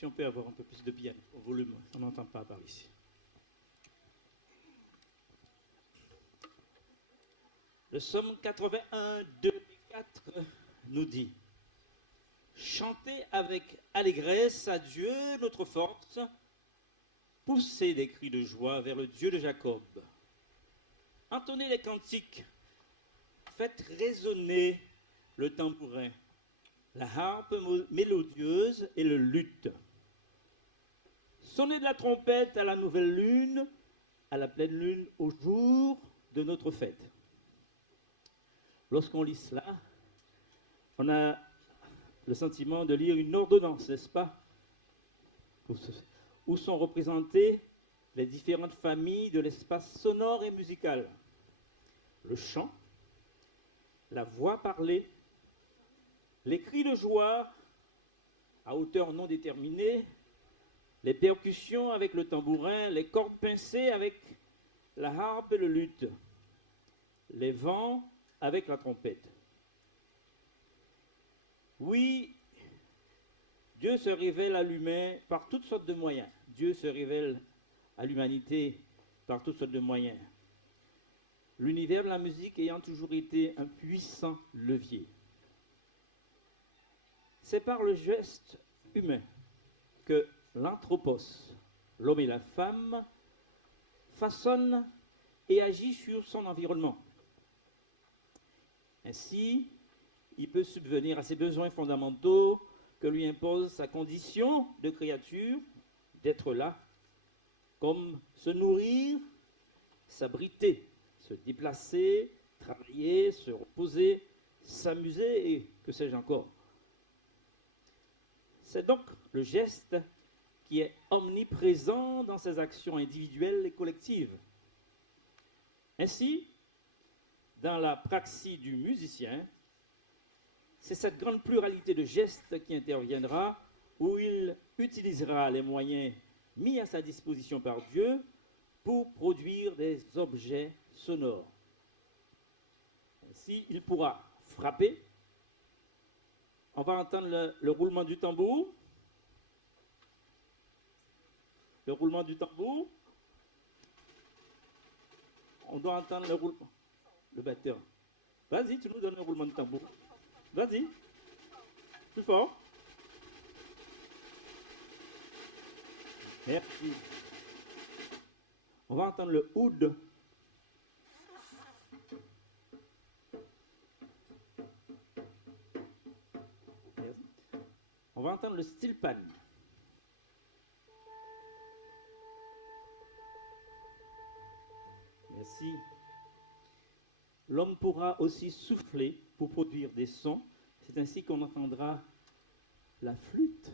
Si on peut avoir un peu plus de piano au volume, on n'entend pas par ici. Le psaume 81, 2 et 4 nous dit: chantez avec allégresse à Dieu notre force, poussez des cris de joie vers le Dieu de Jacob. Entonnez les cantiques, faites résonner le tambourin, la harpe mélodieuse et le luth. Sonnez de la trompette à la nouvelle lune, à la pleine lune, au jour de notre fête. Lorsqu'on lit cela, on a le sentiment de lire une ordonnance, n'est-ce pas? Où sont représentées les différentes familles de l'espace sonore et musical. Le chant, la voix parlée, les cris de joie à hauteur non déterminée, les percussions avec le tambourin, les cordes pincées avec la harpe et le luth, les vents avec la trompette. Oui, Dieu se révèle à l'humain par toutes sortes de moyens. Dieu se révèle à l'humanité par toutes sortes de moyens. L'univers de la musique ayant toujours été un puissant levier. C'est par le geste humain que l'anthropos, l'homme et la femme, façonne et agit sur son environnement. Ainsi, il peut subvenir à ses besoins fondamentaux que lui impose sa condition de créature, d'être là, comme se nourrir, s'abriter, se déplacer, travailler, se reposer, s'amuser et que sais-je encore. C'est donc le geste qui est omniprésent dans ses actions individuelles et collectives. Ainsi, dans la praxis du musicien, c'est cette grande pluralité de gestes qui interviendra, où il utilisera les moyens mis à sa disposition par Dieu pour produire des objets sonores. Ainsi, il pourra frapper. On va entendre le roulement du tambour. Le roulement du tambour. On doit entendre le roulement. Le batteur. Vas-y, tu nous donnes le roulement du tambour. Vas-y. Plus fort. Merci. On va entendre le oud. Merci. On va entendre le stilpan. Merci. L'homme pourra aussi souffler pour produire des sons. C'est ainsi qu'on entendra la flûte.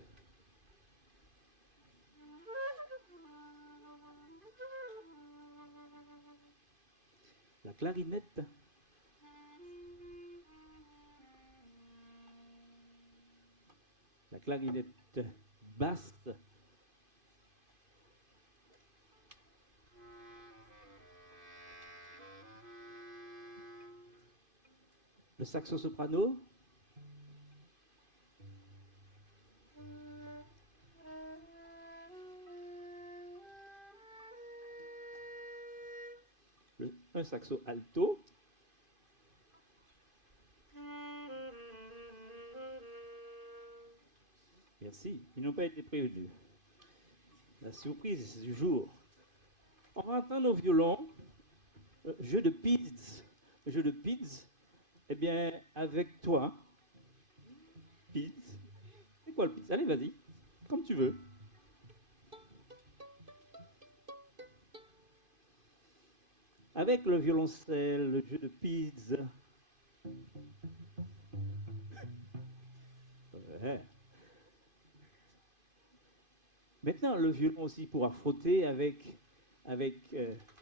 La clarinette. La clarinette basse. Le saxo soprano. Un saxo alto. Merci, ils n'ont pas été prévenus. La surprise du jour. On va entendre au violon, jeu de Pids. Le jeu de Pids, eh bien, avec toi, Pids. C'est quoi le Pids? Allez, vas-y, comme tu veux. Avec le violoncelle, le jeu de Pids. Ouais. Maintenant, le violon aussi pourra frotter avec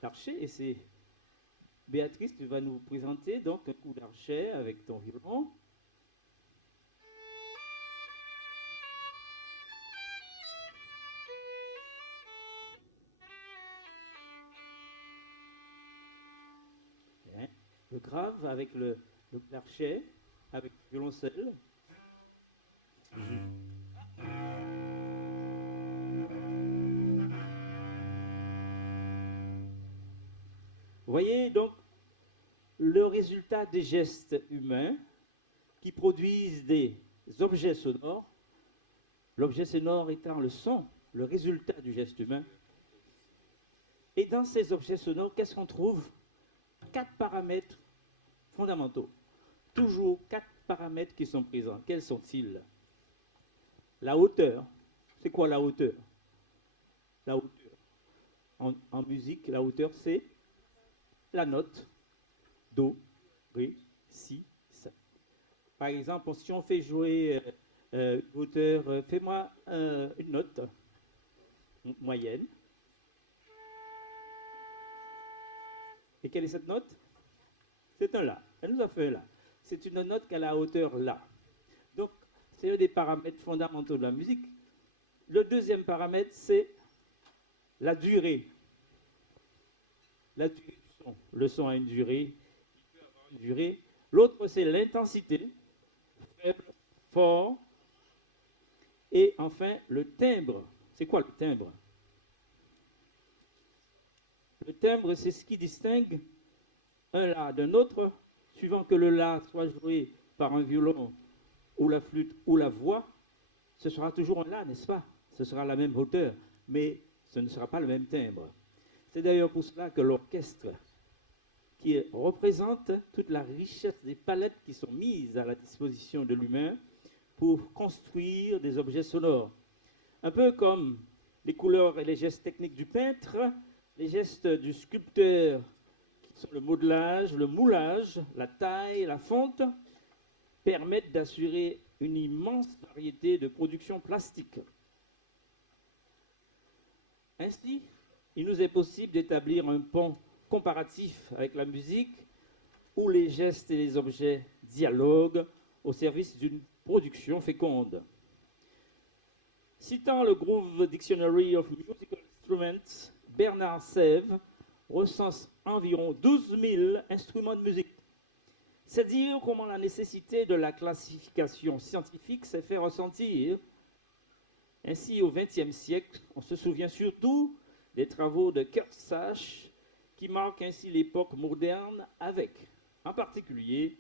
l'archet. Et c'est Béatrice, tu vas nous présenter donc un coup d'archet avec ton violon. Bien. Le grave avec le l'archet, avec le violoncelle. Vous voyez donc le résultat des gestes humains qui produisent des objets sonores, l'objet sonore étant le son, le résultat du geste humain. Et dans ces objets sonores, qu'est-ce qu'on trouve? 4 paramètres fondamentaux. Toujours 4 paramètres qui sont présents. Quels sont-ils? La hauteur. C'est quoi la hauteur? La hauteur. En musique, la hauteur, c'est la note do, ré, si, ça. Par exemple, si on fait jouer hauteur, fais-moi une note moyenne. Et quelle est cette note? C'est un La. Elle nous a fait un La. C'est une note qui a la hauteur La. Donc, c'est un des paramètres fondamentaux de la musique. Le deuxième paramètre, c'est la durée. La durée du son. Le son a une durée. Il peut avoir une durée. L'autre, c'est l'intensité. Faible, fort. Et enfin, le timbre. C'est quoi le timbre? Le timbre, c'est ce qui distingue un La d'un autre, suivant que le La soit joué par un violon ou la flûte ou la voix, ce sera toujours un La, n'est-ce pas? Ce sera la même hauteur, mais ce ne sera pas le même timbre. C'est d'ailleurs pour cela que l'orchestre, qui représente toute la richesse des palettes qui sont mises à la disposition de l'humain pour construire des objets sonores, un peu comme les couleurs et les gestes techniques du peintre, les gestes du sculpteur, qui sont le modelage, le moulage, la taille, la fonte, permettent d'assurer une immense variété de productions plastiques. Ainsi, il nous est possible d'établir un pont comparatif avec la musique, où les gestes et les objets dialoguent au service d'une production féconde. Citant le Groove Dictionary of Musical Instruments, Bernard Sèvres recense environ 12 000 instruments de musique. C'est dire comment la nécessité de la classification scientifique s'est fait ressentir. Ainsi, au XXe siècle, on se souvient surtout des travaux de Kurt Sachs, qui marquent ainsi l'époque moderne avec, en particulier,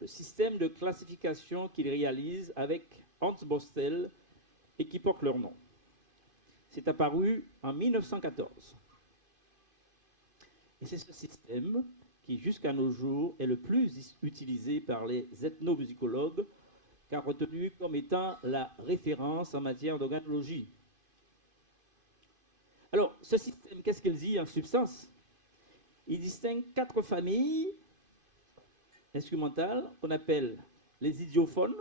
le système de classification qu'il réalise avec Hans Bostel et qui porte leur nom. C'est apparu en 1914. Et c'est ce système qui, jusqu'à nos jours, est le plus utilisé par les ethnomusicologues, car retenu comme étant la référence en matière d'organologie. Alors, ce système, qu'est-ce qu'il dit en substance? Il distingue 4 familles instrumentales qu'on appelle les idiophones.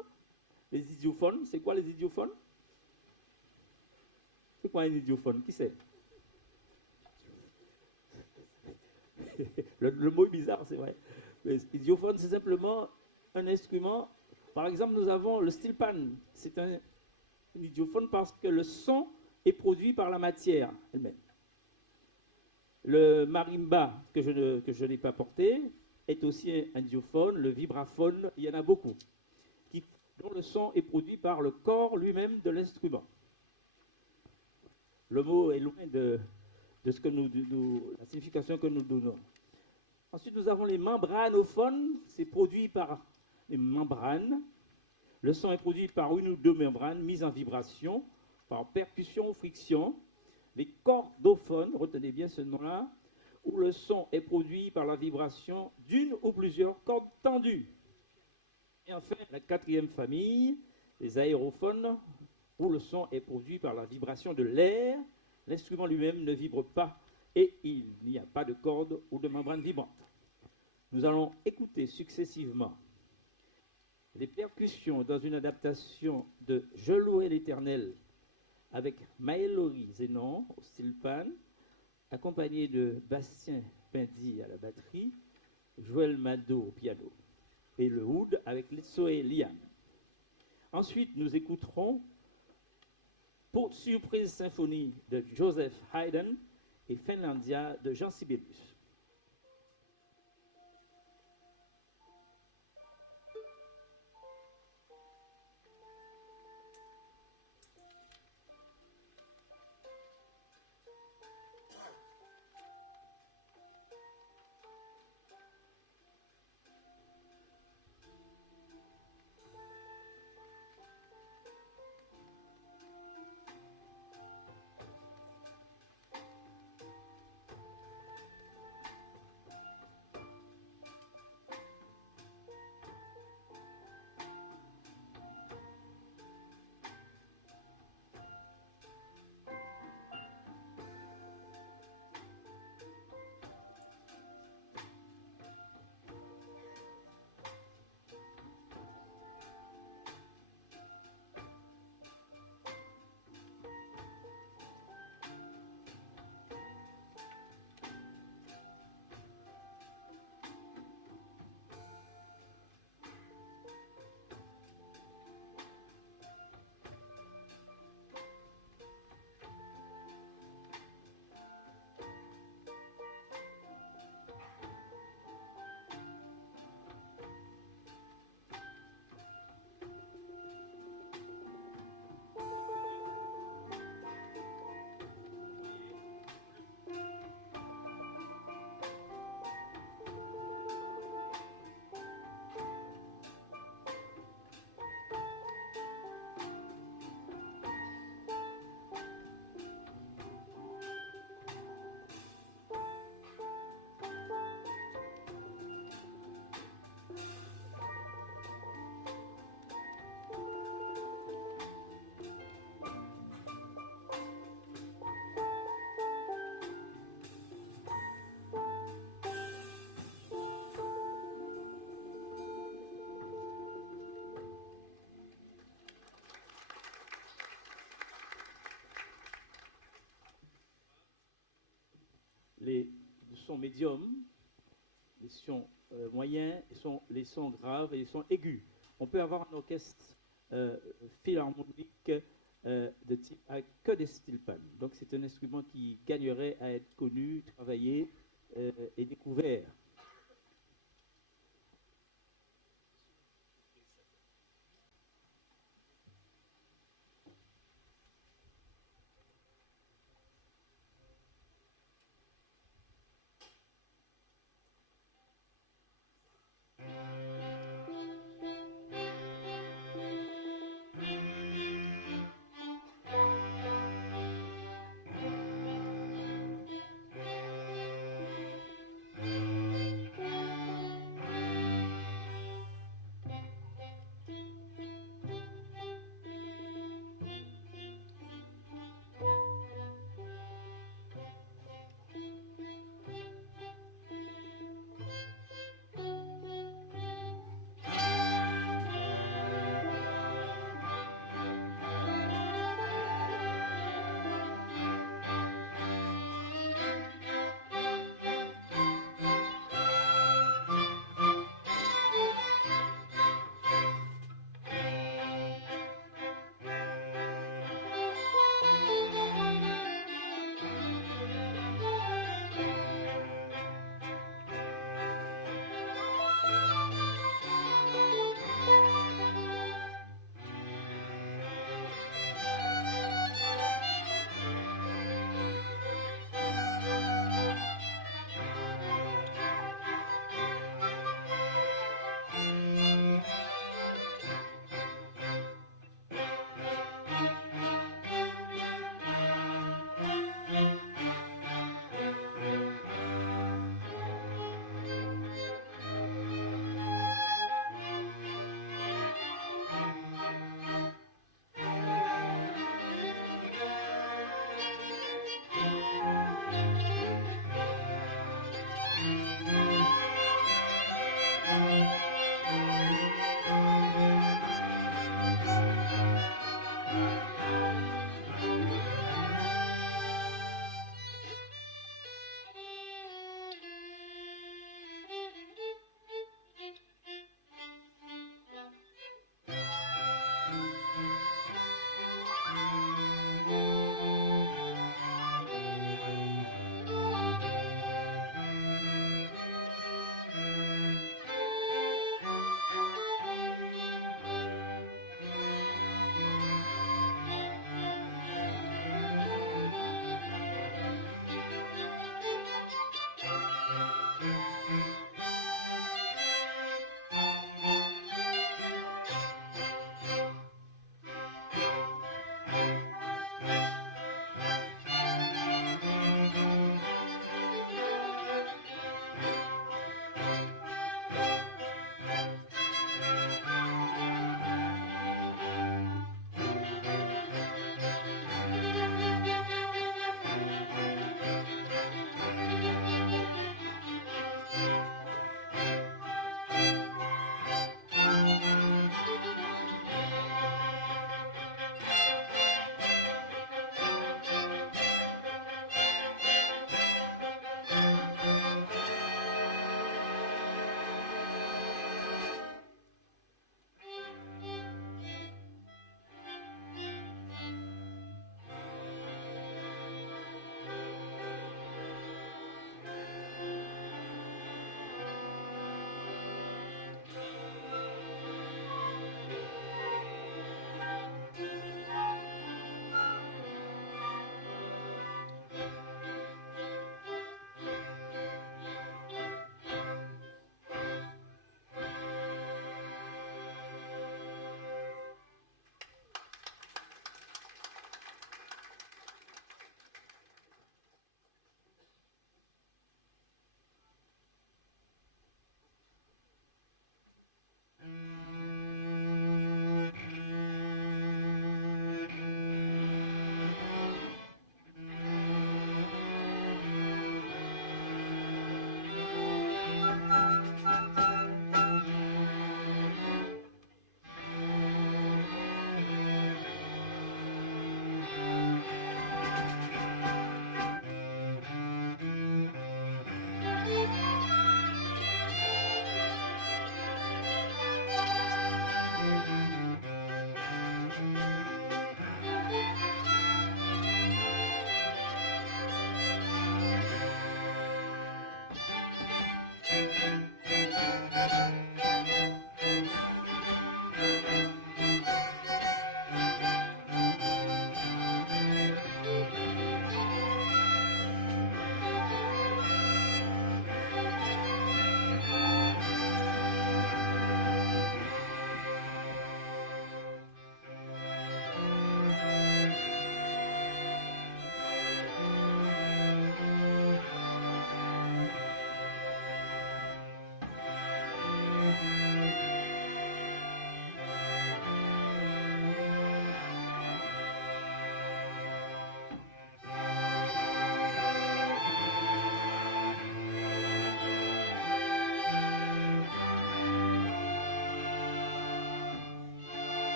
Les idiophones, c'est quoi les idiophones? C'est quoi un idiophone? Qui sait? le mot est bizarre, c'est vrai. Les idiophones, c'est simplement un instrument. Par exemple, nous avons le steel pan. C'est un idiophone parce que le son est produit par la matière elle-même. Le marimba, que je n'ai pas porté, est aussi un idiophone. Le vibraphone, il y en a beaucoup, dont le son est produit par le corps lui-même de l'instrument. Le mot est loin de ce que la signification que nous donnons. Ensuite, nous avons les membranophones. C'est produit par les membranes. Le son est produit par une ou deux membranes mises en vibration, par percussion ou friction. Les chordophones, retenez bien ce nom-là, où le son est produit par la vibration d'une ou plusieurs cordes tendues. Et enfin, la 4e famille, les aérophones, où le son est produit par la vibration de l'air. L'instrument lui-même ne vibre pas et il n'y a pas de cordes ou de membrane vibrante. Nous allons écouter successivement les percussions dans une adaptation de Je louais l'Éternel avec Maëlori Zénon au steel pan, accompagné de Bastien Pindy à la batterie, Joël Mado au piano et le oud avec Litsoé Liam. Ensuite, nous écouterons Pour surprise symphonie de Joseph Haydn et Finlandia de Jean Sibelius. sons médiums, les sons moyens, les sons graves et les sons aigus. On peut avoir un orchestre philharmonique de type avec que des stylpan. Donc c'est un instrument qui gagnerait à être connu, travaillé et découvert.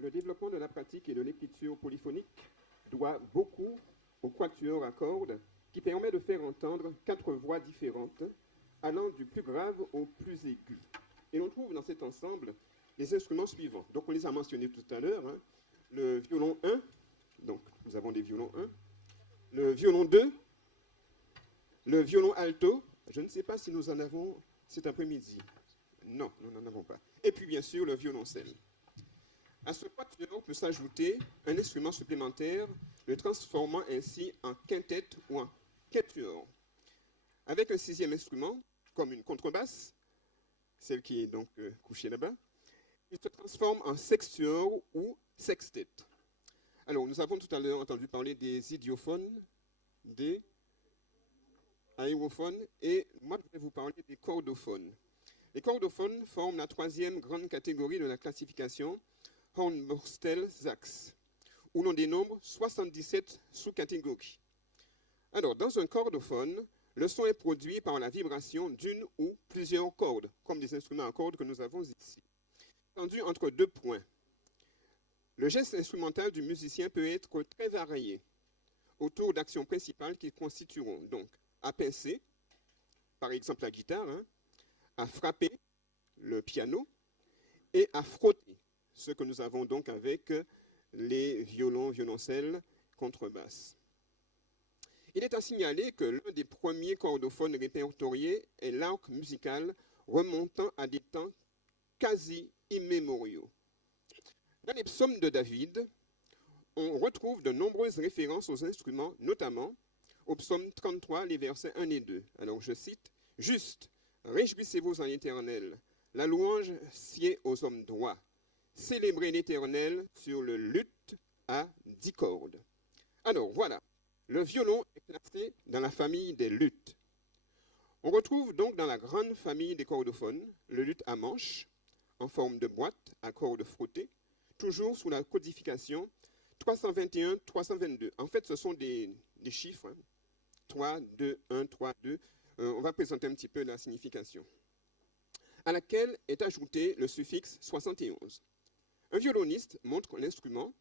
Le développement de la pratique et de l'écriture polyphonique doit beaucoup au quatuor à cordes qui permet de faire entendre 4 voix différentes allant du plus grave au plus aigu. Et l'on trouve dans cet ensemble les instruments suivants. Donc on les a mentionnés tout à l'heure. Hein. Le violon 1, donc nous avons des violons 1. Le violon 2, le violon alto. Je ne sais pas si nous en avons cet après-midi. Non, nous n'en avons pas. Et puis bien sûr le violoncelle. À ce quatuor peut s'ajouter un instrument supplémentaire, le transformant ainsi en quintette ou en quatuor. Avec un 6e instrument, comme une contrebasse, celle qui est donc couchée là-bas, il se transforme en sextuor ou sextet. Alors, nous avons tout à l'heure entendu parler des idiophones, des aérophones, et moi, je vais vous parler des chordophones. Les chordophones forment la 3e grande catégorie de la classification Hornbostel-Sachs, où l'on dénombre 77 sous-catégories. Alors, dans un chordophone, le son est produit par la vibration d'une ou plusieurs cordes, comme des instruments à cordes que nous avons ici, tendu entre 2 points. Le geste instrumental du musicien peut être très varié, autour d'actions principales qui constitueront donc à pincer, par exemple la guitare, hein, à frapper, le piano, et à frotter, ce que nous avons donc avec les violons, violoncelles, contrebasses. Il est à signaler que l'un des premiers chordophones répertoriés est l'arc musical remontant à des temps quasi immémoriaux. Dans les psaumes de David, on retrouve de nombreuses références aux instruments, notamment au psaume 33, les versets 1 et 2. Alors je cite, « Juste, réjouissez-vous en l'Éternel, la louange sied aux hommes droits. Célébrez l'Éternel sur le luth à 10 cordes. » Alors voilà, le violon est classé dans la famille des luths. On retrouve donc dans la grande famille des chordophones le luth à manche, en forme de boîte à cordes frottées, toujours sous la codification 321-322. En fait, ce sont des chiffres, hein. 3, 2, 1, 3, 2. On va présenter un petit peu la signification. À laquelle est ajouté le suffixe 71. Un violoniste montre l'instrument,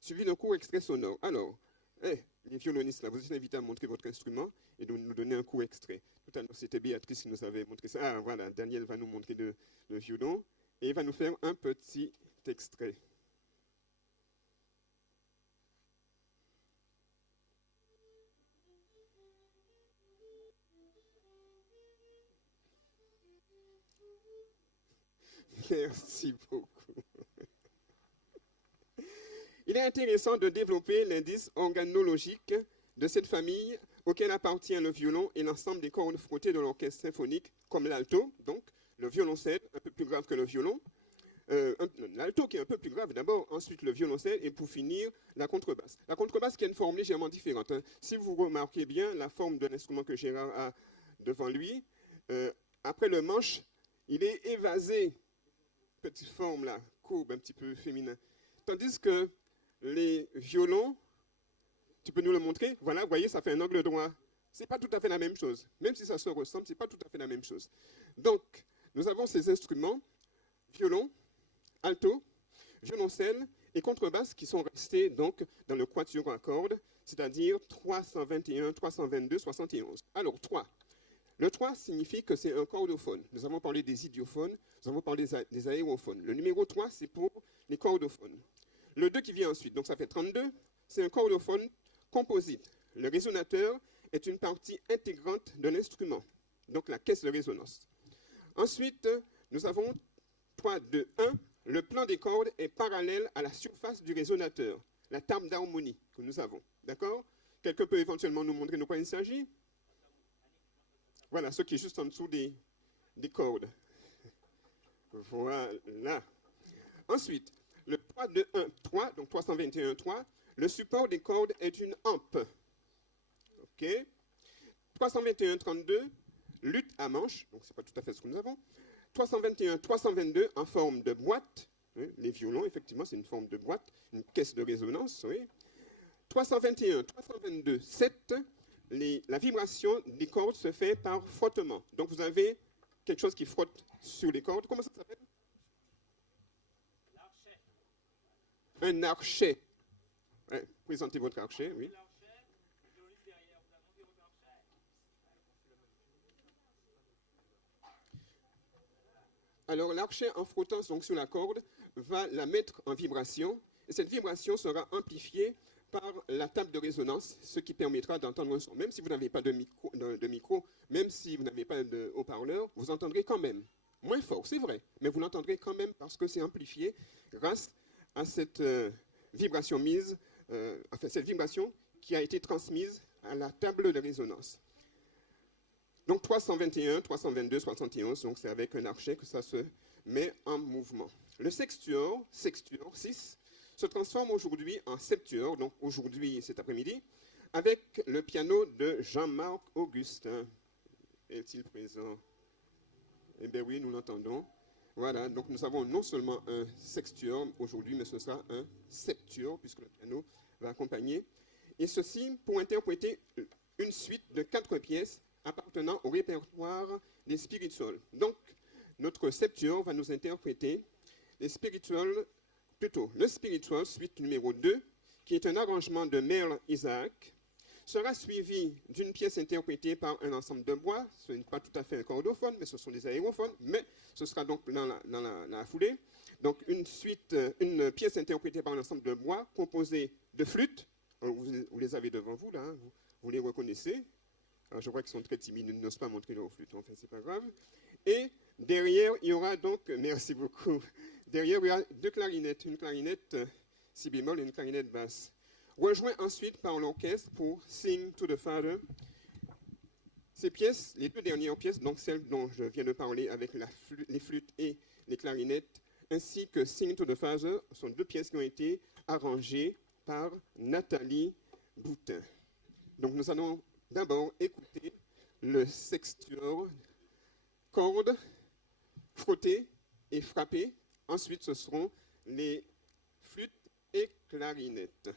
suivi d'un court extrait sonore. Alors, les violonistes, là, vous êtes invités à montrer votre instrument et de nous donner un court extrait. Tout à l'heure, c'était Béatrice qui nous avait montré ça. Ah, voilà, Daniel va nous montrer le violon et il va nous faire un petit extrait. Merci beaucoup. Il est intéressant de développer l'indice organologique de cette famille auquel appartient le violon et l'ensemble des cordes frottées de l'orchestre symphonique, comme l'alto, donc le violoncelle, un peu plus grave que le violon, l'alto qui est un peu plus grave d'abord, ensuite le violoncelle et pour finir la contrebasse. La contrebasse qui a une forme légèrement différente. Hein. Si vous remarquez bien la forme de l'instrument que Gérard a devant lui, après le manche, il est évasé, petite forme là, courbe, un petit peu féminin. Tandis que les violons, tu peux nous le montrer? Voilà, vous voyez, ça fait un angle droit. Ce n'est pas tout à fait la même chose. Même si ça se ressemble, ce n'est pas tout à fait la même chose. Donc, nous avons ces instruments, violon, alto, violoncelle et contrebasse qui sont restés donc dans le quatuor à cordes, c'est-à-dire 321, 322, 71. Alors, 3. Le 3 signifie que c'est un chordophone. Nous avons parlé des idiophones, nous avons parlé des aérophones. Le numéro 3, c'est pour les chordophones. Le 2 qui vient ensuite, donc ça fait 32, c'est un chordophone composite. Le résonateur est une partie intégrante de l'instrument, donc la caisse de résonance. Ensuite, nous avons 3, 2, 1. Le plan des cordes est parallèle à la surface du résonateur, la table d'harmonie que nous avons. D'accord? Quelqu'un peut éventuellement nous montrer de quoi il s'agit? Voilà, ce qui est juste en dessous des cordes. Voilà. Ensuite, le 3, 2, 1, 3, donc 321, 3, le support des cordes est une hampe. OK. 321, 32, luth à manche, donc ce n'est pas tout à fait ce que nous avons. 321, 322 en forme de boîte. Oui, les violons, effectivement, c'est une forme de boîte, une caisse de résonance. Oui. 321, 322, 7. La vibration des cordes se fait par frottement. Donc vous avez quelque chose qui frotte sur les cordes. Comment ça s'appelle? un archet. Ouais, présentez votre archet, oui. Alors l'archet, en frottant donc sur la corde, va la mettre en vibration, et cette vibration sera amplifiée par la table de résonance, ce qui permettra d'entendre un son. Même si vous n'avez pas de micro, même si vous n'avez pas de haut-parleur, vous entendrez quand même. Moins fort, c'est vrai, mais vous l'entendrez quand même parce que c'est amplifié grâce à cette vibration cette vibration qui a été transmise à la table de résonance. Donc 321, 322, 71, donc c'est avec un archet que ça se met en mouvement. Le sextuor 6, se transforme aujourd'hui en septuor, donc aujourd'hui, cet après-midi, avec le piano de Jean-Marc Augustin. Est-il présent? Eh bien oui, nous l'entendons. Voilà, donc nous avons non seulement un sextuor aujourd'hui, mais ce sera un septuor, puisque le piano va accompagner. Et ceci pour interpréter une suite de 4 pièces appartenant au répertoire des spirituals. Donc, notre septuor va nous interpréter le spiritual suite numéro 2, qui est un arrangement de Merle Isaac, sera suivi d'une pièce interprétée par un ensemble de bois. Ce n'est pas tout à fait un cordophone, mais ce sont des aérophones, mais ce sera donc dans la foulée. Donc, une pièce interprétée par un ensemble de bois composé de flûtes. Vous les avez devant vous, là, hein, vous les reconnaissez. Alors, je crois qu'ils sont très timides, ils n'osent pas montrer leur flûte, enfin, c'est pas grave. Et derrière, il y aura donc, merci beaucoup, derrière, il y aura 2 clarinettes, une clarinette si bémol et une clarinette basse. Rejoint ensuite par l'orchestre pour Sing to the Father. Ces pièces, les 2 dernières pièces, donc celles dont je viens de parler avec les flûtes et les clarinettes, ainsi que Sing to the Father, sont 2 pièces qui ont été arrangées par Nathalie Boutin. Donc nous allons d'abord écouter le sextuor, cordes, frotter et frapper. Ensuite, ce seront les flûtes et clarinettes.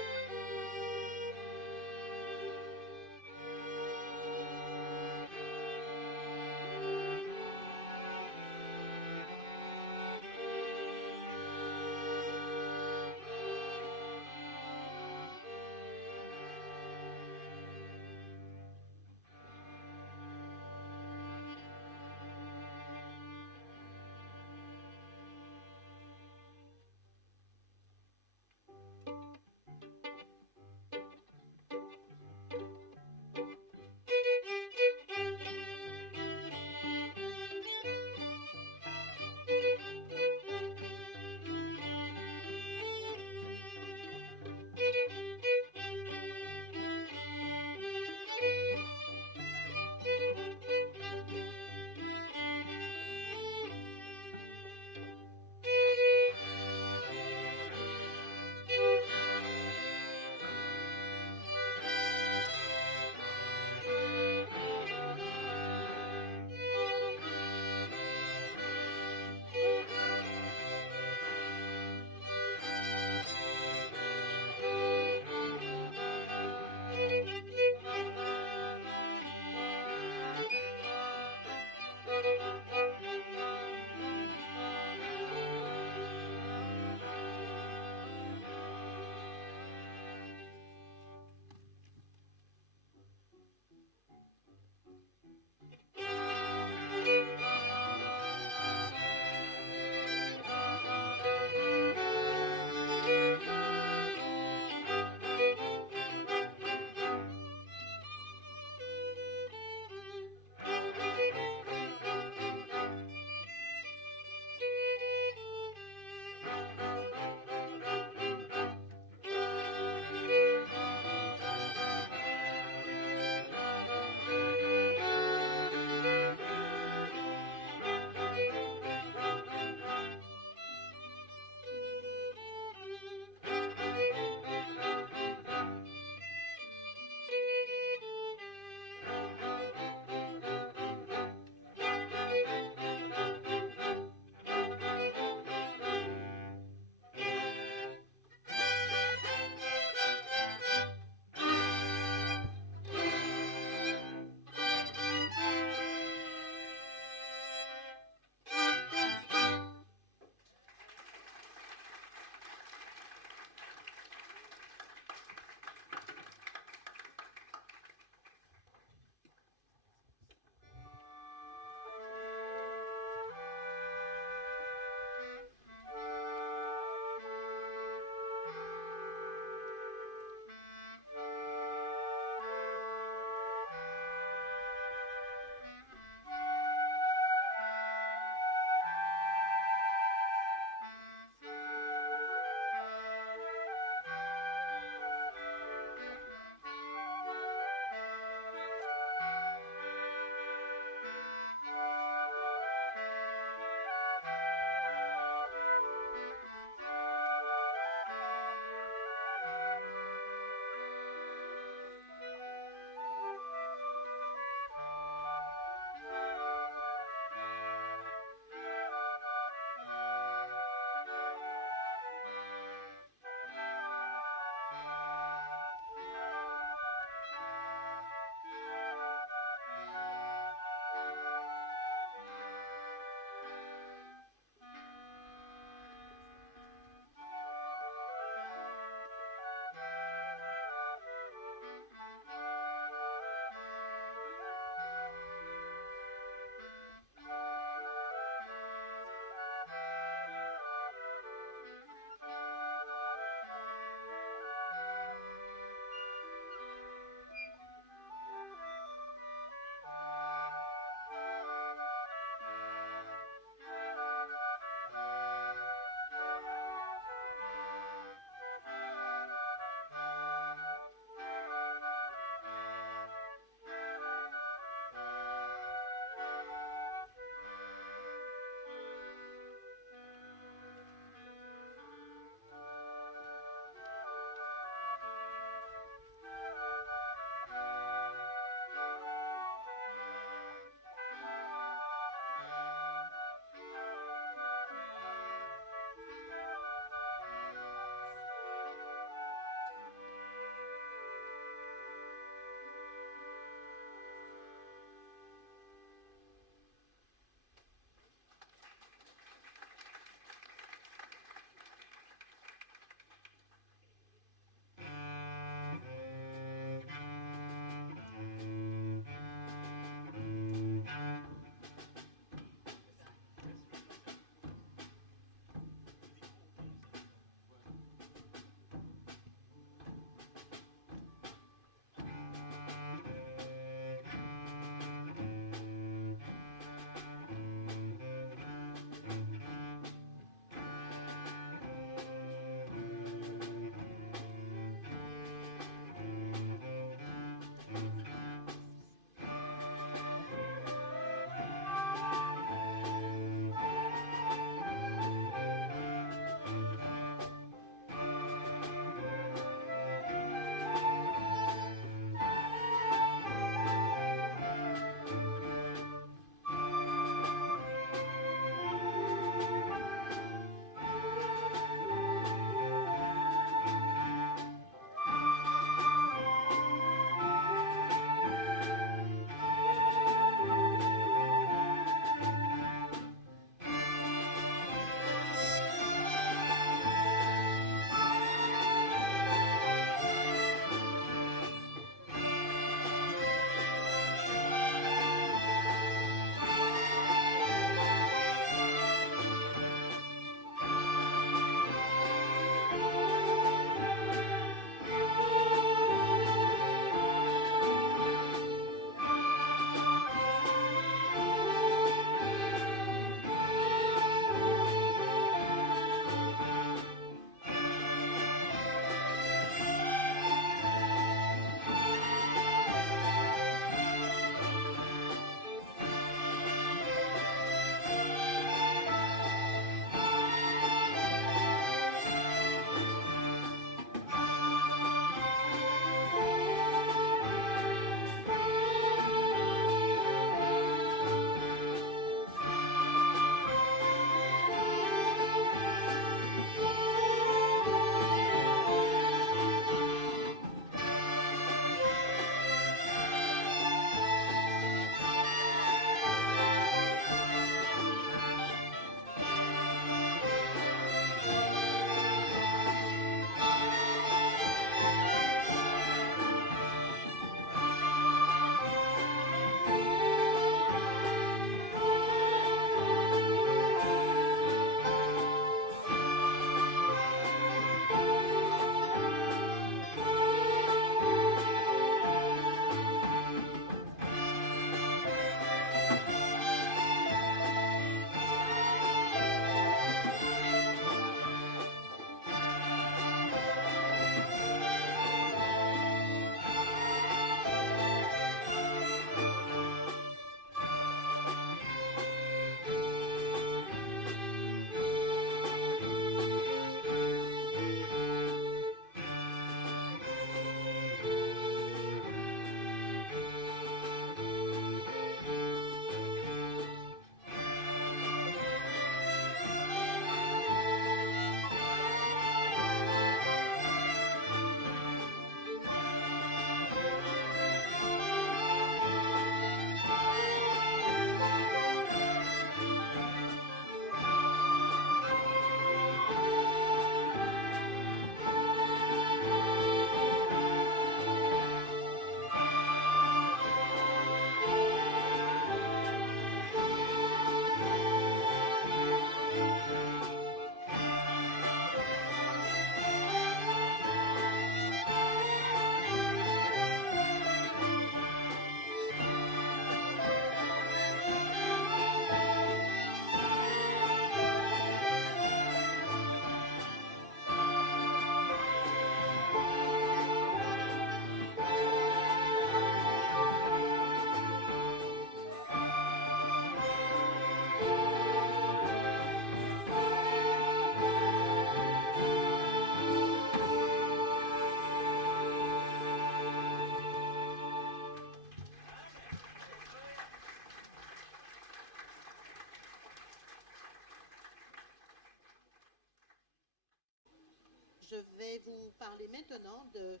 je vais vous parler maintenant de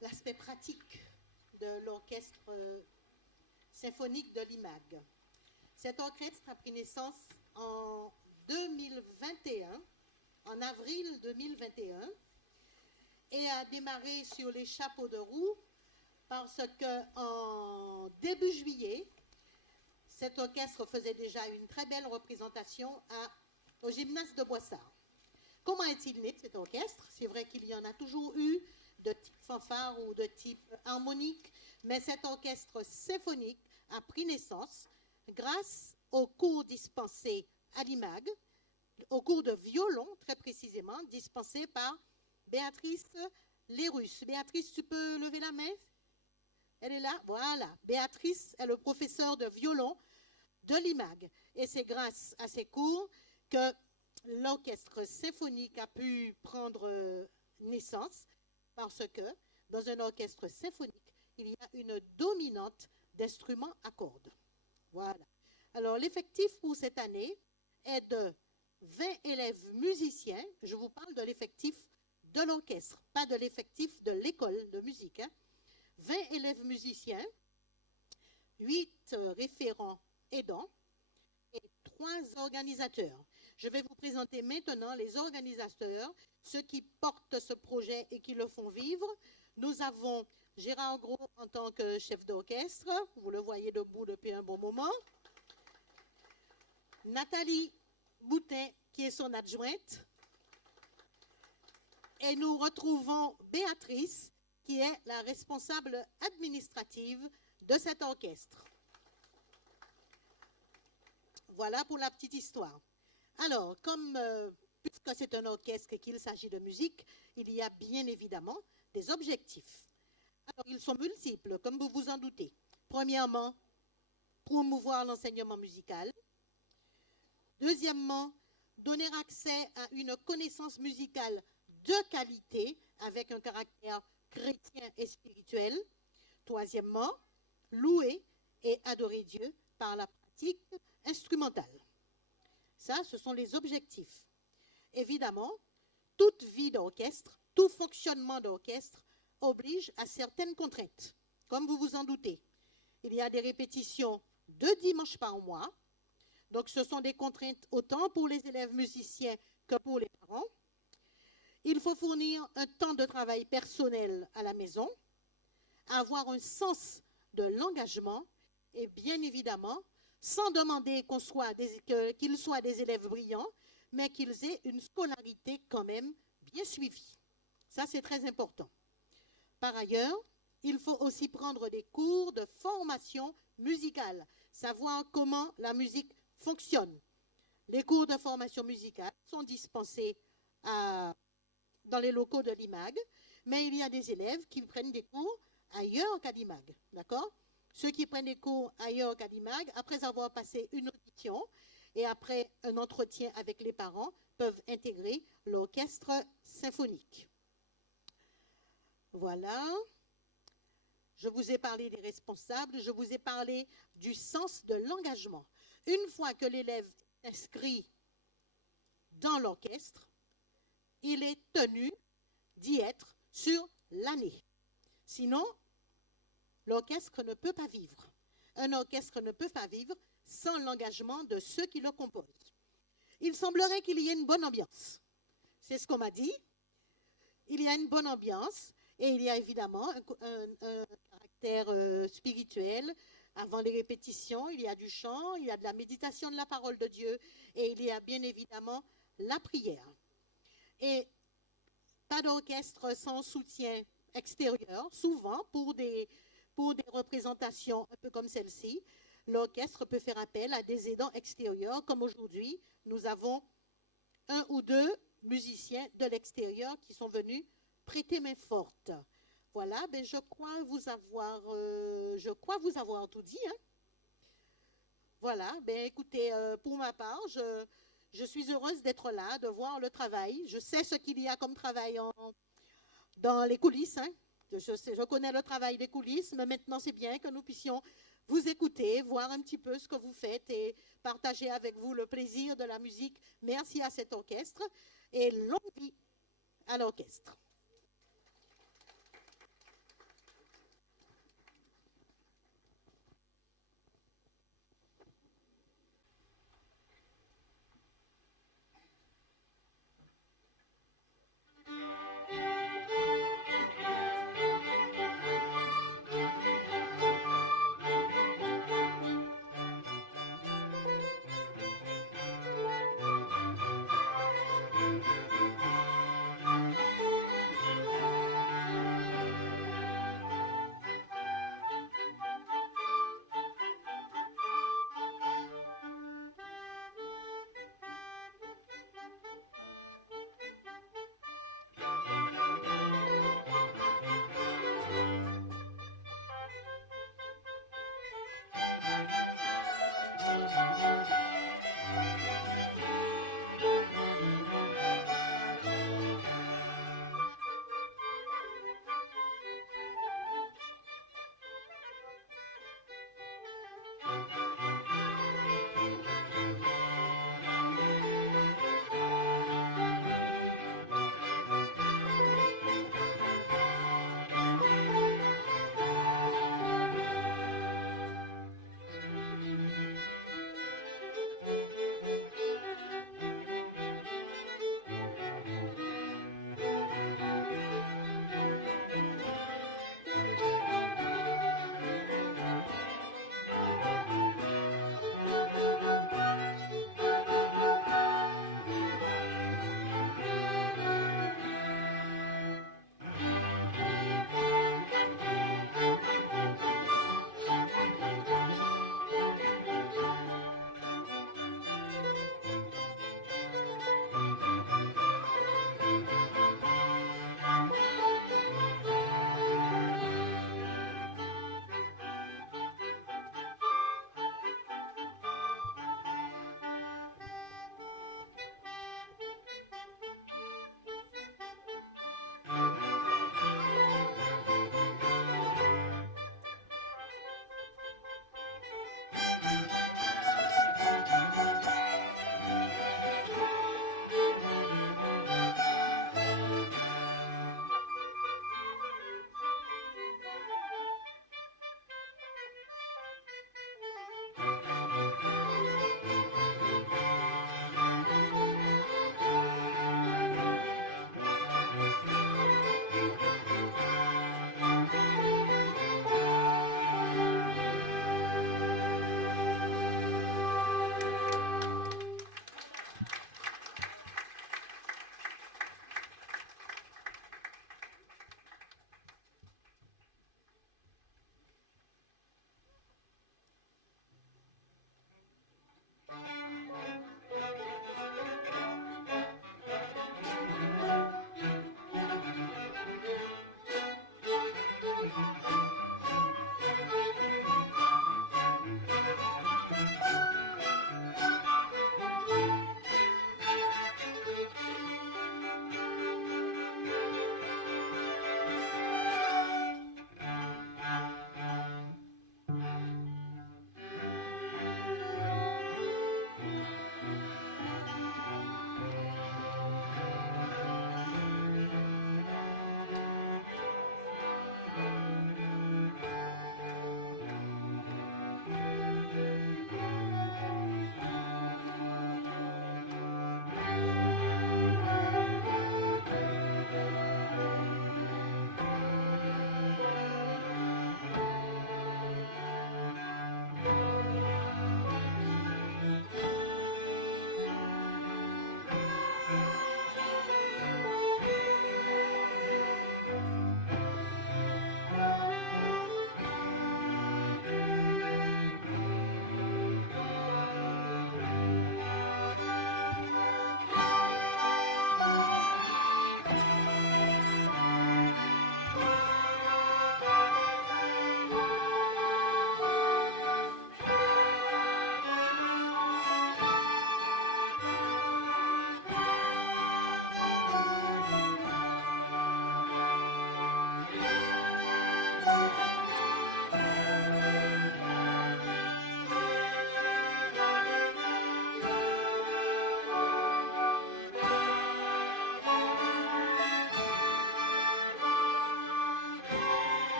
l'aspect pratique de l'orchestre symphonique de l'IMAG. Cet orchestre a pris naissance en 2021, en avril 2021, et a démarré sur les chapeaux de roue parce qu'en début juillet, cet orchestre faisait déjà une très belle représentation au gymnase de Boissard. Comment est-il né cet orchestre? C'est vrai qu'il y en a toujours eu de type fanfare ou de type harmonique, mais cet orchestre symphonique a pris naissance grâce aux cours dispensés à l'IMAG, au cours de violon très précisément, dispensés par Béatrice Lérus. Béatrice, tu peux lever la main? Elle est là? Voilà. Béatrice est le professeur de violon de l'IMAG. Et c'est grâce à ces cours que l'orchestre symphonique a pu prendre naissance, parce que dans un orchestre symphonique, il y a une dominante d'instruments à cordes. Voilà. Alors, l'effectif pour cette année est de 20 élèves musiciens. Je vous parle de l'effectif de l'orchestre, pas de l'effectif de l'école de musique. 20 élèves musiciens, 8 référents aidants et 3 organisateurs. Je vais vous présenter maintenant les organisateurs, ceux qui portent ce projet et qui le font vivre. Nous avons Gérard Gros en tant que chef d'orchestre, vous le voyez debout depuis un bon moment. Nathalie Boutin, qui est son adjointe. Et nous retrouvons Béatrice, qui est la responsable administrative de cet orchestre. Voilà pour la petite histoire. Alors, puisque c'est un orchestre et qu'il s'agit de musique, il y a bien évidemment des objectifs. Alors, ils sont multiples, comme vous vous en doutez. Premièrement, promouvoir l'enseignement musical. Deuxièmement, donner accès à une connaissance musicale de qualité avec un caractère chrétien et spirituel. Troisièmement, louer et adorer Dieu par la pratique instrumentale. Ça, ce sont les objectifs. Évidemment, toute vie d'orchestre, tout fonctionnement d'orchestre oblige à certaines contraintes, comme vous vous en doutez. Il y a des répétitions 2 dimanches par mois, donc ce sont des contraintes autant pour les élèves musiciens que pour les parents. Il faut fournir un temps de travail personnel à la maison, avoir un sens de l'engagement et bien évidemment, sans demander qu'ils soient des élèves brillants, mais qu'ils aient une scolarité quand même bien suivie. Ça, c'est très important. Par ailleurs, il faut aussi prendre des cours de formation musicale, savoir comment la musique fonctionne. Les cours de formation musicale sont dispensés dans les locaux de l'IMAG, mais il y a des élèves qui prennent des cours ailleurs qu'à l'IMAG, d'accord? Ceux qui prennent des cours ailleurs qu'à l'IMAG, après avoir passé une audition et après un entretien avec les parents, peuvent intégrer l'orchestre symphonique. Voilà. Je vous ai parlé des responsables, je vous ai parlé du sens de l'engagement. Une fois que l'élève est inscrit dans l'orchestre, il est tenu d'y être sur l'année. Sinon, l'orchestre ne peut pas vivre. Un orchestre ne peut pas vivre sans l'engagement de ceux qui le composent. Il semblerait qu'il y ait une bonne ambiance. C'est ce qu'on m'a dit. Il y a une bonne ambiance et il y a évidemment un caractère spirituel. Avant les répétitions, il y a du chant, il y a de la méditation de la parole de Dieu et il y a bien évidemment la prière. Et pas d'orchestre sans soutien extérieur. Souvent, pour des représentations un peu comme celle-ci, l'orchestre peut faire appel à des aidants extérieurs, comme aujourd'hui, nous avons 1 ou 2 musiciens de l'extérieur qui sont venus prêter main forte. Voilà, ben je crois vous avoir tout dit. Hein. Voilà, ben écoutez, pour ma part, je suis heureuse d'être là, de voir le travail. Je sais ce qu'il y a comme travail dans les coulisses. Hein. Je connais le travail des coulisses, mais maintenant c'est bien que nous puissions vous écouter, voir un petit peu ce que vous faites et partager avec vous le plaisir de la musique. Merci à cet orchestre et longue vie à l'orchestre.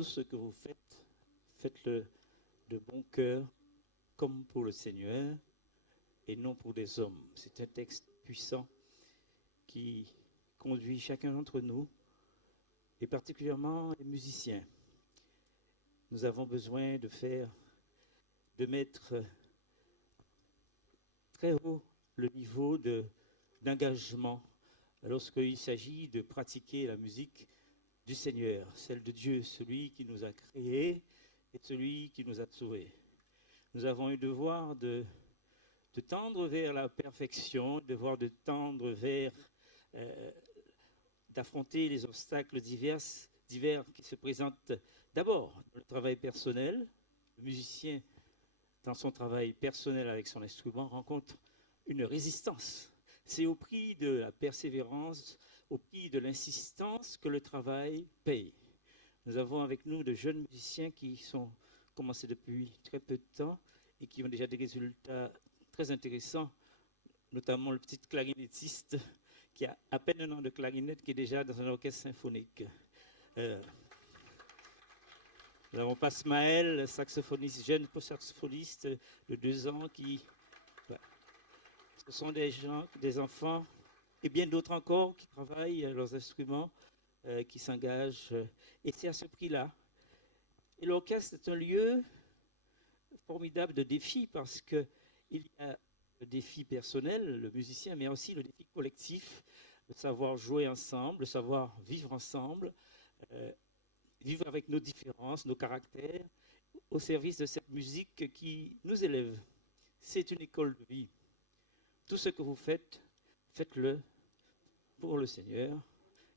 tout ce que vous faites, faites-le de bon cœur, comme pour le Seigneur, et non pour des hommes. C'est un texte puissant qui conduit chacun d'entre nous, et particulièrement les musiciens. Nous avons besoin de mettre très haut le niveau d'engagement lorsqu'il s'agit de pratiquer la musique du Seigneur, celle de Dieu, celui qui nous a créés et celui qui nous a sauvés. Nous avons un devoir de tendre vers la perfection, de tendre vers d'affronter les obstacles divers qui se présentent d'abord dans le travail personnel. Le musicien, dans son travail personnel avec son instrument, rencontre une résistance. C'est au prix de la persévérance, au prix de l'insistance que le travail paye. Nous avons avec nous de jeunes musiciens qui sont commencés depuis très peu de temps et qui ont déjà des résultats très intéressants, notamment le petit clarinettiste qui a à peine un an de clarinette qui est déjà dans un orchestre symphonique. Nous n'avons pas Smaël, saxophoniste, jeune saxophoniste de 2 ans qui... Ce sont des enfants et bien d'autres encore qui travaillent leurs instruments, qui s'engagent. Et c'est à ce prix-là. Et l'orchestre est un lieu formidable de défi parce qu'il y a le défi personnel, le musicien, mais aussi le défi collectif, de savoir jouer ensemble, de savoir vivre ensemble, vivre avec nos différences, nos caractères, au service de cette musique qui nous élève. C'est une école de vie. Tout ce que vous faites, faites-le pour le Seigneur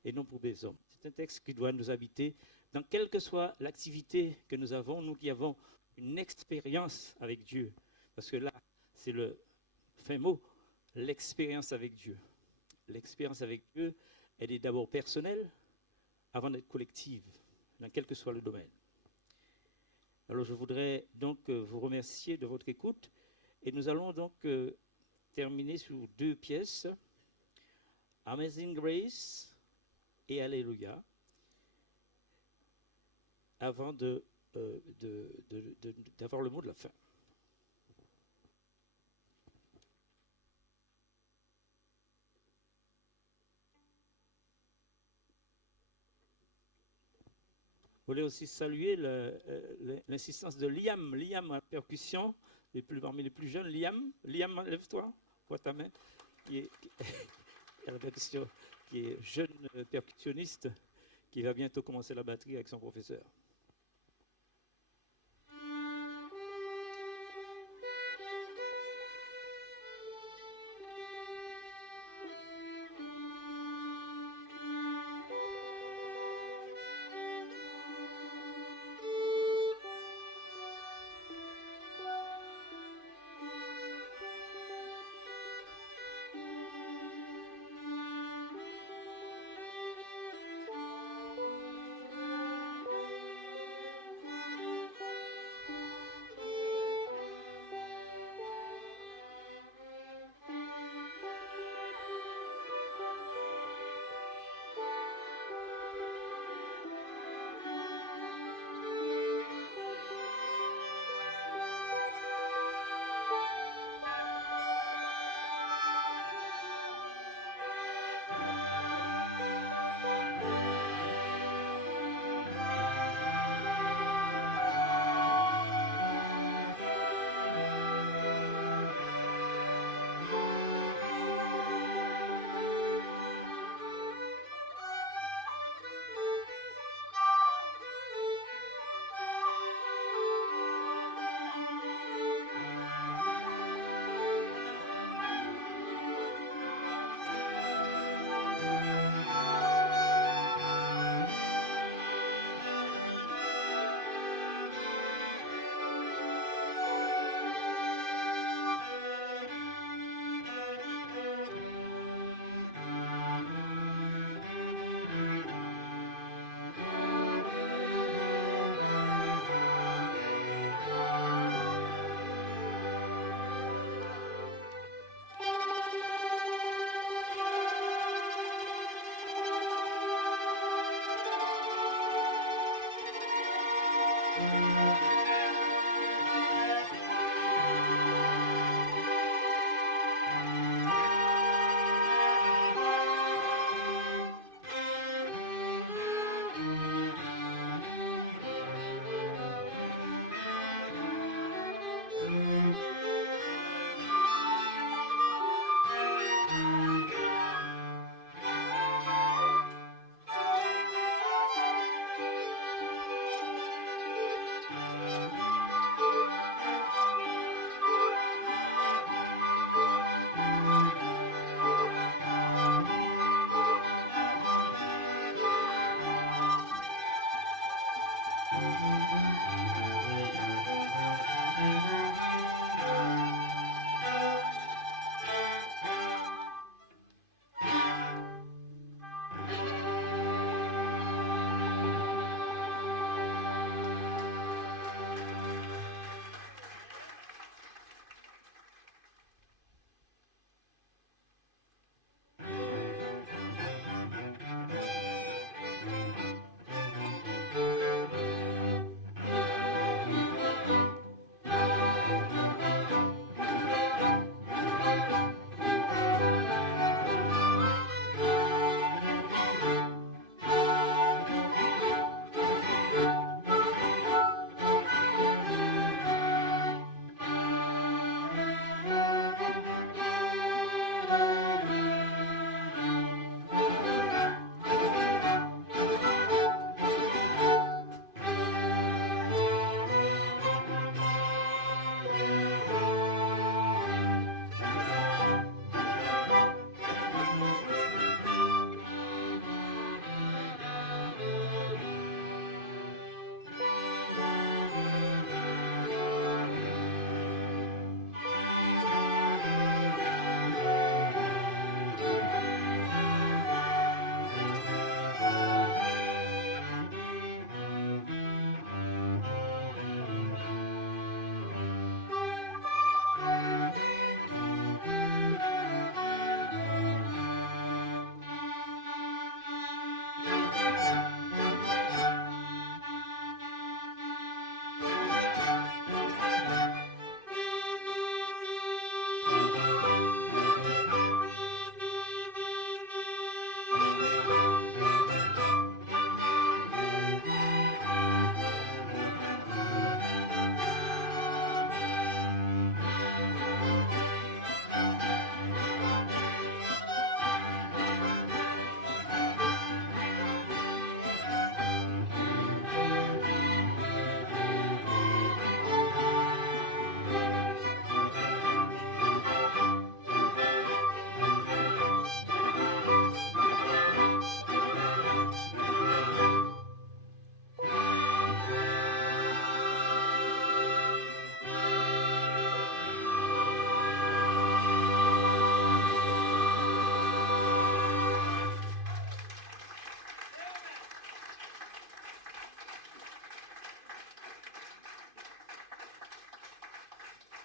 et non pour des hommes. C'est un texte qui doit nous habiter dans quelle que soit l'activité que nous avons, nous qui avons une expérience avec Dieu. Parce que là, c'est le fin mot, l'expérience avec Dieu. L'expérience avec Dieu, elle est d'abord personnelle avant d'être collective, dans quel que soit le domaine. Alors je voudrais donc vous remercier de votre écoute et nous allons donc terminer sur 2 pièces, Amazing Grace et Alléluia, avant d'avoir le mot de la fin. Je voulais aussi saluer l'insistance de Liam. Liam à la percussion, parmi les plus jeunes. Liam, lève-toi, vois ta main. À la percussion, qui est jeune percussionniste, qui va bientôt commencer la batterie avec son professeur.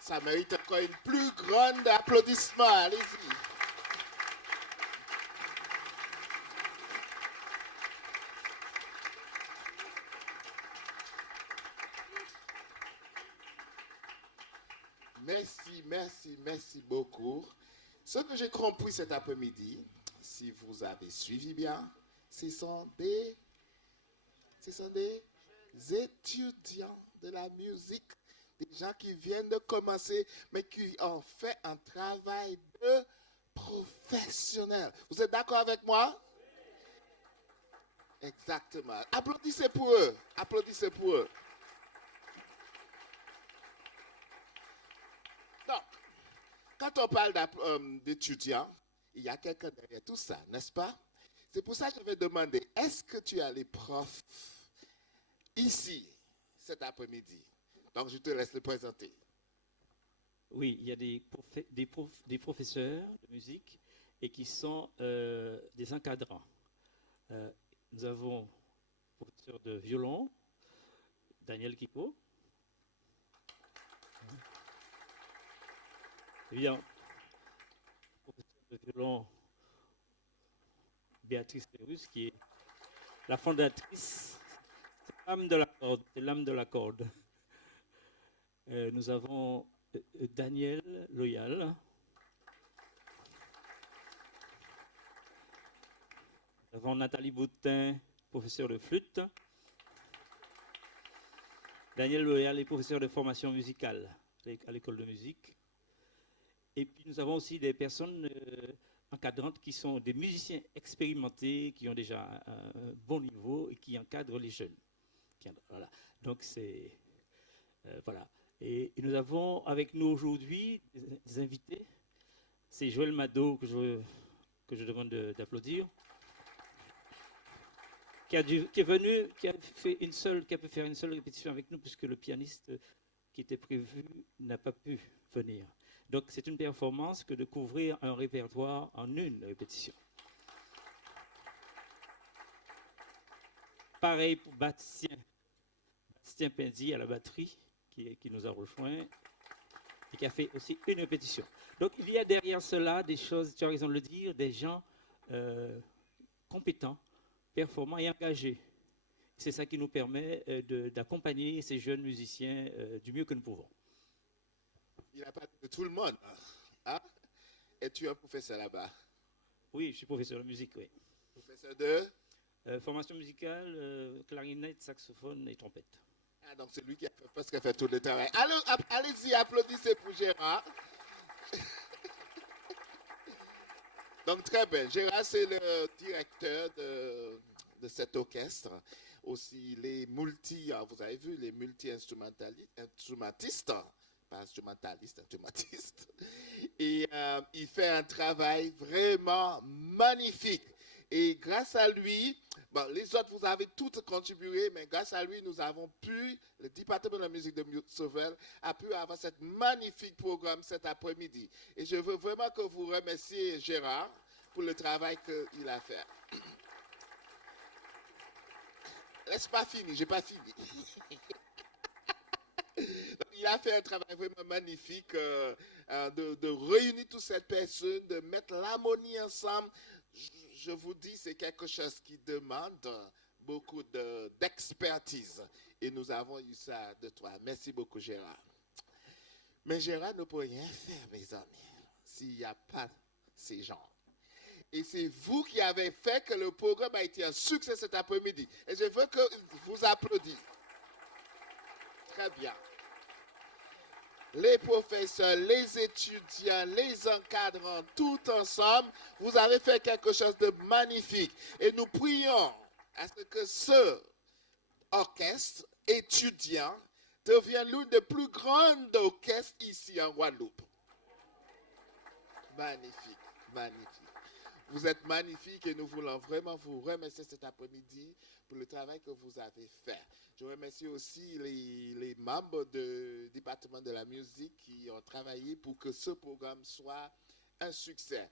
Ça mérite encore une plus grande applaudissement. Allez-y. Merci, merci, merci beaucoup. Ce que j'ai compris cet après-midi, si vous avez suivi bien, ce sont des étudiants de la musique, des gens qui viennent de commencer, mais qui ont fait un travail de professionnel. Vous êtes d'accord avec moi? Exactement. Applaudissez pour eux. Applaudissez pour eux. Donc, quand on parle d'étudiants, il y a quelqu'un derrière tout ça, n'est-ce pas? C'est pour ça que je vais demander, est-ce que tu as les profs ici, cet après-midi? Donc, je te laisse le présenter. Oui, il y a des professeurs de musique et qui sont des encadrants. Nous avons le professeur de violon, Daniel Kiko. Bien, professeur de violon, Béatrice Pérus, qui est la fondatrice l'âme de la corde. C'est l'âme de la corde. Nous avons Daniel Loyal. Nous avons Nathalie Boutin, professeure de flûte. Daniel Loyal est professeur de formation musicale à l'école de musique. Et puis nous avons aussi des personnes encadrantes qui sont des musiciens expérimentés, qui ont déjà un bon niveau et qui encadrent les jeunes. Voilà. Donc c'est... voilà. Et nous avons avec nous aujourd'hui des invités. C'est Joël Mado que je demande d'applaudir. Qui est venu, qui a pu faire une seule répétition avec nous, puisque le pianiste qui était prévu n'a pas pu venir. Donc c'est une performance que de couvrir un répertoire en une répétition. Pareil pour Bastien Pendy à la batterie, qui nous a rejoint et qui a fait aussi une répétition. Donc il y a derrière cela des choses, tu as raison de le dire, des gens compétents, performants et engagés. C'est ça qui nous permet d'accompagner ces jeunes musiciens du mieux que nous pouvons. Il n'a pas de tout le monde. Hein? Es-tu un professeur là-bas? Oui, je suis professeur de musique, oui. Professeur de formation musicale, clarinette, saxophone et trompette. Ah, donc c'est lui qui a presque fait tout le travail. Allez-y, applaudissez pour Gérard. Donc très bien. Gérard, c'est le directeur de cet orchestre. Aussi les vous avez vu, les multi-instrumentistes. Pas instrumentaliste. Et il fait un travail vraiment magnifique. Et grâce à lui, bon, les autres, vous avez toutes contribué, mais grâce à lui, nous avons pu, le département de la musique de Sauvel a pu avoir ce magnifique programme cet après-midi. Et je veux vraiment que vous remerciez Gérard pour le travail qu'il a fait. Laisse pas fini, j'ai pas fini. Il a fait un travail vraiment magnifique de réunir toutes ces personnes, de mettre l'harmonie ensemble. Je vous dis, c'est quelque chose qui demande beaucoup d'expertise. Et nous avons eu ça de toi. Merci beaucoup, Gérard. Mais Gérard ne peut rien faire, mes amis, s'il n'y a pas ces gens. Et c'est vous qui avez fait que le programme a été un succès cet après-midi. Et je veux que vous applaudissiez. Très bien. Les professeurs, les étudiants, les encadrants, tout ensemble, vous avez fait quelque chose de magnifique. Et nous prions à ce que ce orchestre étudiant devienne l'une des plus grandes orchestres ici en Guadeloupe. Magnifique, magnifique. Vous êtes magnifiques et nous voulons vraiment vous remercier cet après-midi pour le travail que vous avez fait. Je remercie aussi les membres du département de la musique qui ont travaillé pour que ce programme soit un succès.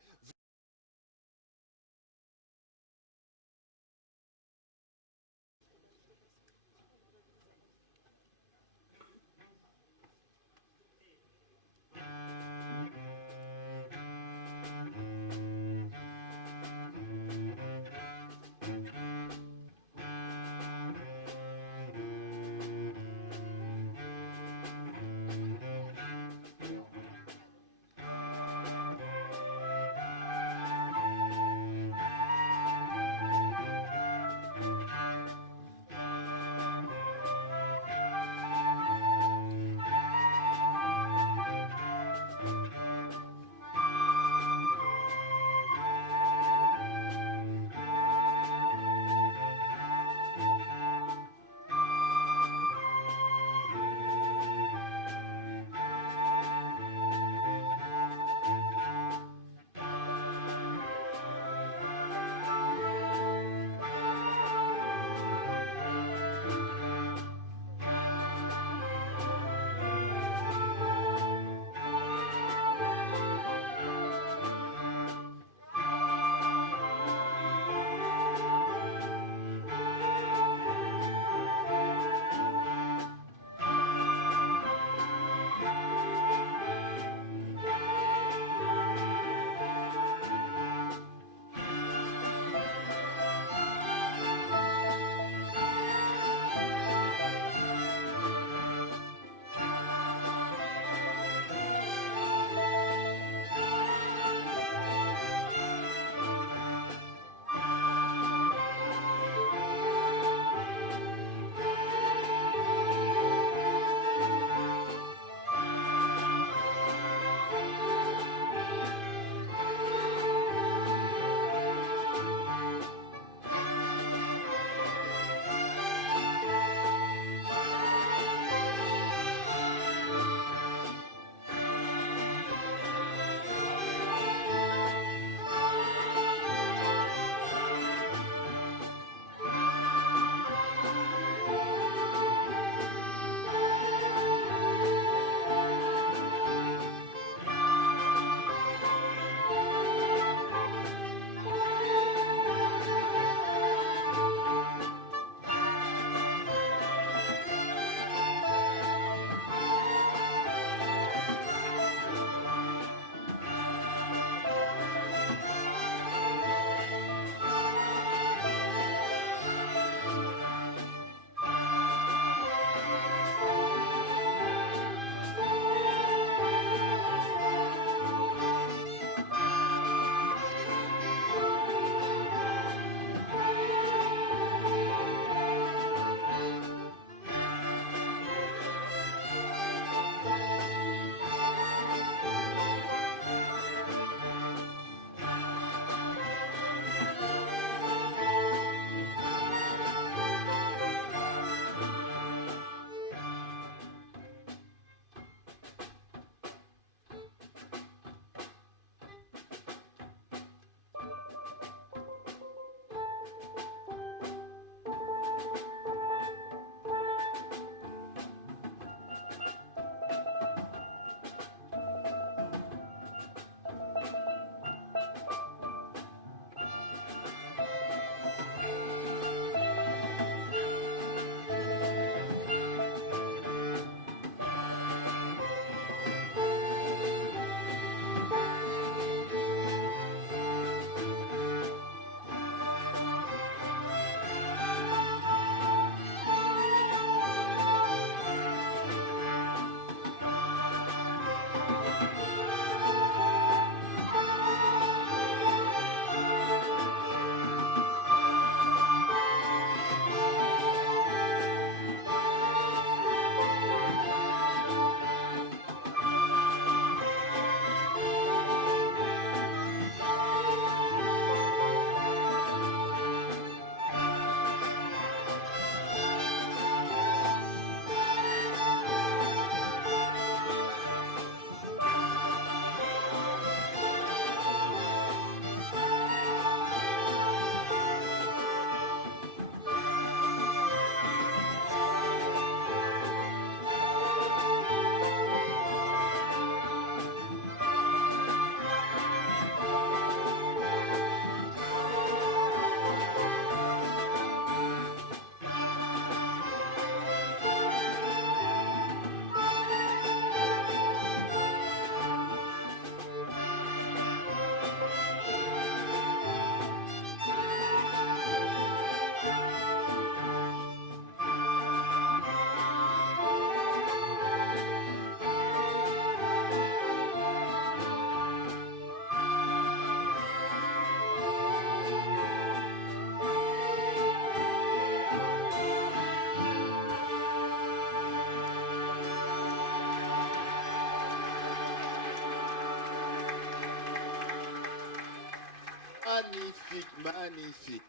Magnifique.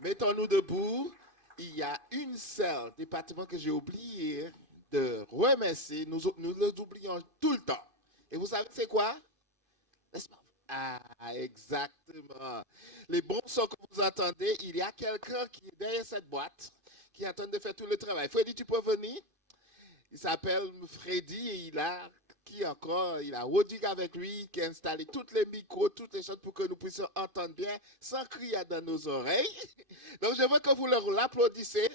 Mettons-nous debout. Il y a une seule département que j'ai oublié de remercier. Nous les oublions tout le temps. Et vous savez c'est quoi? N'est-ce pas? Ah, exactement. Les bons sons que vous entendez, il y a quelqu'un qui est derrière cette boîte, qui est en train de faire tout le travail. Freddy, tu peux venir? Il s'appelle Freddy et il a Wodig avec lui, qui a installé tous les micros, toutes les choses pour que nous puissions entendre bien sans crier dans nos oreilles. Donc je veux que vous l'applaudissez.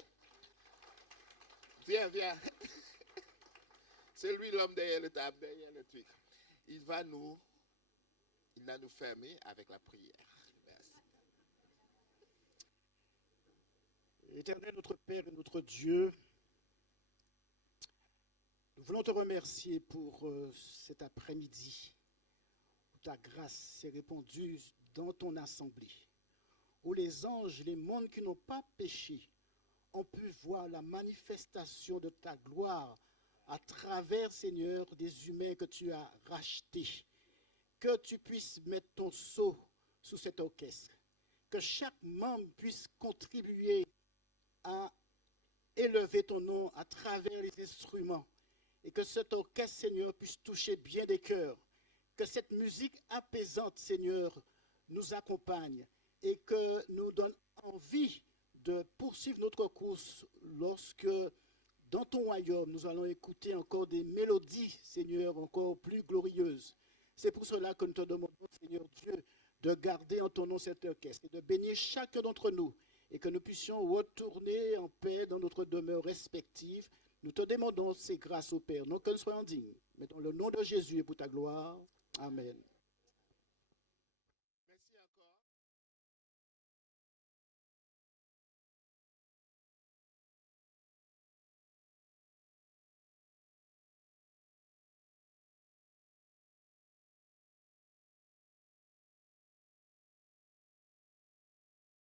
Viens. C'est lui l'homme derrière le table, derrière le truc. Il va nous fermer avec la prière. Merci. Éternel, notre Père et notre Dieu, nous voulons te remercier pour cet après-midi où ta grâce s'est répandue dans ton assemblée, où les anges, les mondes qui n'ont pas péché, ont pu voir la manifestation de ta gloire à travers, Seigneur, des humains que tu as rachetés. Que tu puisses mettre ton sceau sous cet orchestre, que chaque membre puisse contribuer à élever ton nom à travers les instruments, et que cet orchestre, Seigneur, puisse toucher bien des cœurs, que cette musique apaisante, Seigneur, nous accompagne et que nous donne envie de poursuivre notre course lorsque, dans ton royaume, nous allons écouter encore des mélodies, Seigneur, encore plus glorieuses. C'est pour cela que nous te demandons, Seigneur Dieu, de garder en ton nom cet orchestre et de bénir chacun d'entre nous et que nous puissions retourner en paix dans notre demeure respective. Nous te demandons ces grâces au Père, non que nous soyons dignes, mais dans le nom de Jésus et pour ta gloire. Amen.